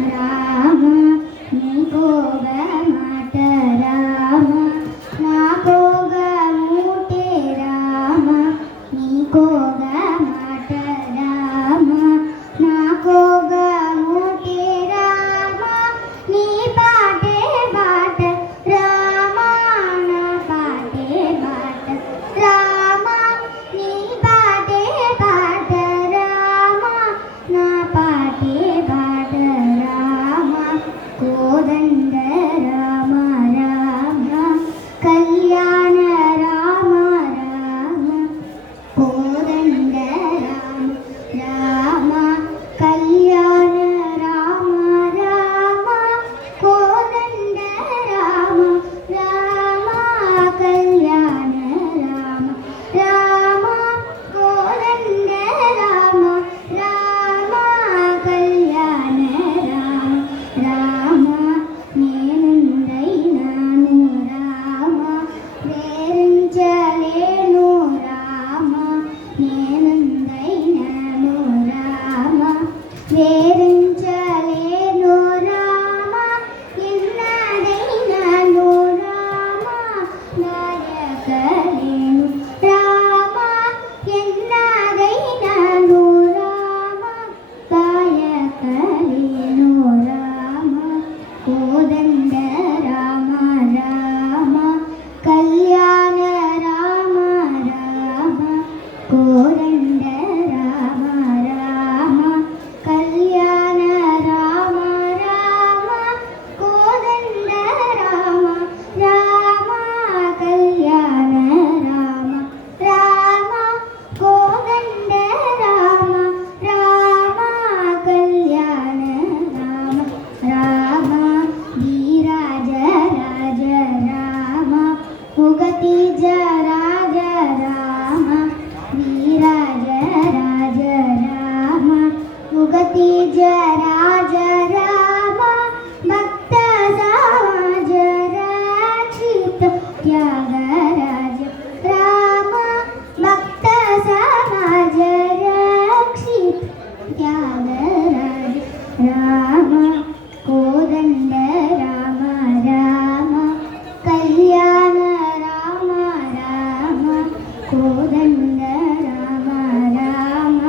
రామ నీకోగ మాట రామ నాకోగ మూటే రామ నీకోగ మాట రామ నాకోగ మూటే రామ నీ పాటే బాట రామ నా పాటే బాట రామ నీ పాటే బాట రామ నా పాటే బాట రామ కోదండ రామ రామ కళ్యాణ రామ రామ కోదండ రామ రామ కళ్యాణ రామ రామ కోదండ రామ రామ కళ్యాణ రామ రామ కోదండ రామ రామ కళ్యాణ రామ రామ నేనుండైనాను రామ వేరించలేను రామ నేనుండైనాను రామ వేరించలేను రామ ఎన్నడైనాను రామ నాయకలేను రామ ఎన్నడైనాను రామ కాయకలేను రామ కోదండ రామ రామ కళ్యాణ రామ రామ కోదండ రామ రామ కళ్యాణ రామ రామ కోదండ రామ రామ కళ్యాణ రామ రామ కోదండ రామ రామ కళ్యాణ రామ రామ ధీరాజ రాజ రామ ముగతి రాజ రామ ధీరాజ రాజ రామ ముగతి రాజ రామ భక్త సమాజ రక్షిత త్యాగరాజ రామ భక్త సమాజ రక్షిత త్యాగరాజ రామ కోదండ రామ రామ కళ్యాణ రామ రామ కోదండ రామ రామ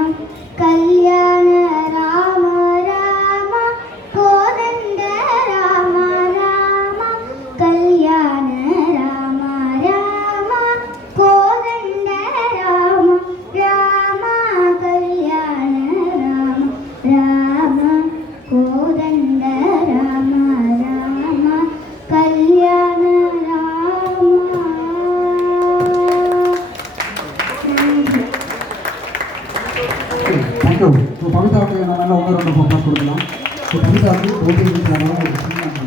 కళ్యాణ రామ రామ కోదండ రామ రామ కళ్యాణ రామ రామ కోదండ రామ రామ కళ్యాణ రామ రామ కోదండ రామ రామ కళ్యాణ రామ. தேங்க்யூ. இப்போ கவிதாவுக்கு நான் நல்லா ஒன்று ரெண்டு கொடுக்கலாம். இப்போ கவிதாவுக்கு போட்டி